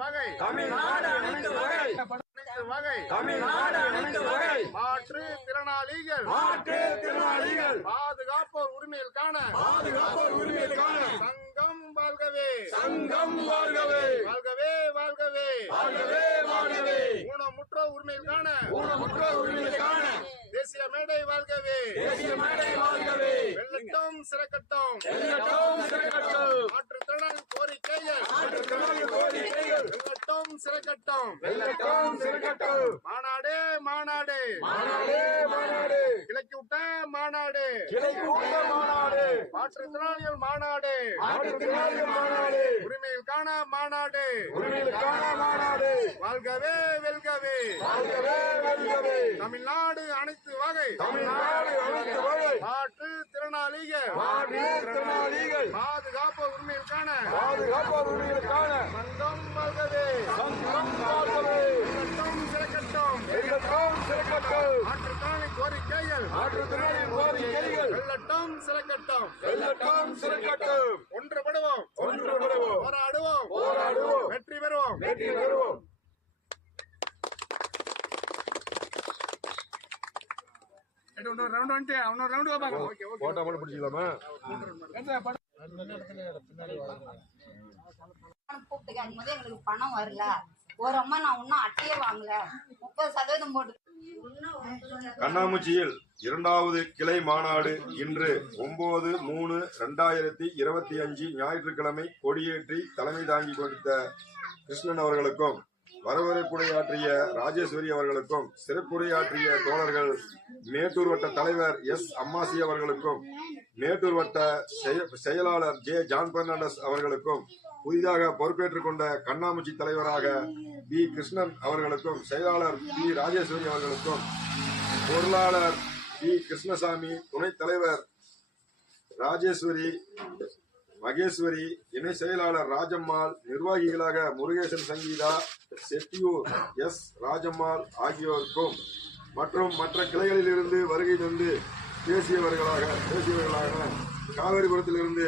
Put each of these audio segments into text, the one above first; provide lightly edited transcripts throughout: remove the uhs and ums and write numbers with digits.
வகை தமிழ்நாடு அனைத்து வகை தமிழ்நாடு அனைத்து வகை மாற்றுத்திறனாளிகள் பாதுகாப்போர் உரிமைகளுக்கான சங்கம் வாழ்கவே வாழ்கவே வாழ்கவே வாழ்கவே வாழ்கவே வாழ்கவே ஊனமுற்றோர் உரிமைகளுக்கான உரிமைக்கான தேசிய மேடை வாழ்கவே தேசிய மேடை வாழ்கவே வெள்ளட்டும் சிறக்கட்டும் சிறக்கட்டும் மாற்றுத்திறனாளி கோரிக்கைகள் கோரிக்கைகள் வெள்ளட்டும் சிறக்கட்டும் சிறக்கட்டும் மாநாடு மாநாடு மாநாடு கிழக்கு விட்ட மாநாடு கிளைக்கூட்ட மாநாடு மாற்றுத்திறனாளிகள் மாநாடு மாநாடு உரிமைகளுக்கான மாநாடு உரிமைக்கான மாநாடு வாழ்கவே வெல்கவே வாழ்கவே வெல்கவே தமிழ்நாடு அனைத்து வகை தமிழ்நாடு அனைத்து வகை மாற்றுத்திறனாளிகள் மாற்றுத்திறனாளிகள் பாதுகாப்பு உரிமைகளுக்கான பாதுகாப்போர் உரிமைக்கான சங்கம் வாழ்கவே சங்கம் வாழ்கவே வெள்ளட்டும் சிறக்கட்டும் சிறக்கட்டும் மாற்றுத்திறனாளி கோரிக்கைகள் மாற்றுத்திறனாளி கோரிக்கைகள் வெள்ளட்டும் சிறக்கட்டும் சிறக்கட்டும் ஒன்றுபடுவோம் ஒன்றுபடுவோம் போராடுவோம் வெற்றி பெறுவோம் வெற்றி பெறுவோம் போட்டோ மட்டும் பிடிச்சிக்கலாமா கூப்பிட்டுக்காக்கும் போது எங்களுக்கு பணம் வரல ஒரு அம்மா நான் இன்னும் அட்டையே வாங்கல 30% போட்டு கண்ணாமூச்சியில் இரண்டாவது கிளை மாநாடு இன்று 9/3/2025 ஞாயிற்றுக்கிழமை கொடியேற்றி தலைமை தாங்கி கொடுத்த கிருஷ்ணன் அவர்களுக்கும் வரவேற்புரையாற்றிய ராஜேஸ்வரி அவர்களுக்கும் சிறப்புரையாற்றிய தோழர்கள் மேட்டூர் வட்ட தலைவர் எஸ் அம்மாசி அவர்களுக்கும் மேட்டூர் வட்ட செயலாளர் ஜே ஜான் பெர்னாண்டஸ் அவர்களுக்கும் புதிதாக பொறுப்பேற்றுக் கொண்ட கண்ணாமூச்சி தலைவராக பி கிருஷ்ணன் அவர்களுக்கும் செயலாளர் பி ராஜேஸ்வரி அவர்களுக்கும் பொருளாளர் பி கிருஷ்ணசாமி துணைத் தலைவர் ராஜேஸ்வரி மகேஸ்வரி இணை செயலாளர் ராஜம்மாள் நிர்வாகிகளாக முருகேசன் சங்கீதா செட்டியூர் எஸ் ராஜம்மாள் ஆகியோருக்கும் மற்றும் மற்ற கிளைகளிலிருந்து வருகை தந்து பேசியவர்களாக காவேரிபுரத்திலிருந்து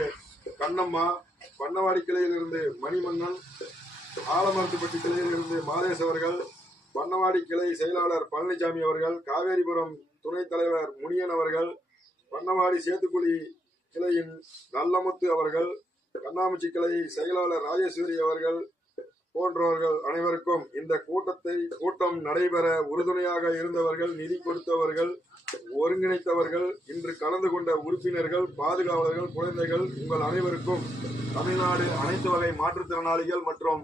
கண்ணம்மா, பண்ணவாடி கிளையிலிருந்து மணிமன்னன், ஆலமரத்துப்பட்டி கிளையிலிருந்து மாதேஷ் அவர்கள், பண்ணவாடி கிளை செயலாளர் பழனிசாமி அவர்கள், காவேரிபுரம் துணைத் தலைவர் முனியன் அவர்கள், பண்ணவாடி சேத்துக்குழி கிளையின் நல்லமுத்து அவர்கள், கண்ணாமூச்சி கிளை செயலாளர் ராஜேஸ்வரி அவர்கள் போன்றவர்கள் அனைவருக்கும் இந்த கூட்டம் நடைபெற உறுதுணையாக இருந்தவர்கள், நிதி கொடுத்தவர்கள், ஒருங்கிணைத்தவர்கள், இன்று கலந்து கொண்ட உறுப்பினர்கள், பாதுகாவலர்கள், குழந்தைகள், உங்கள் அனைவருக்கும் தமிழ்நாடு அனைத்து வகை மாற்றுத்திறனாளிகள் மற்றும்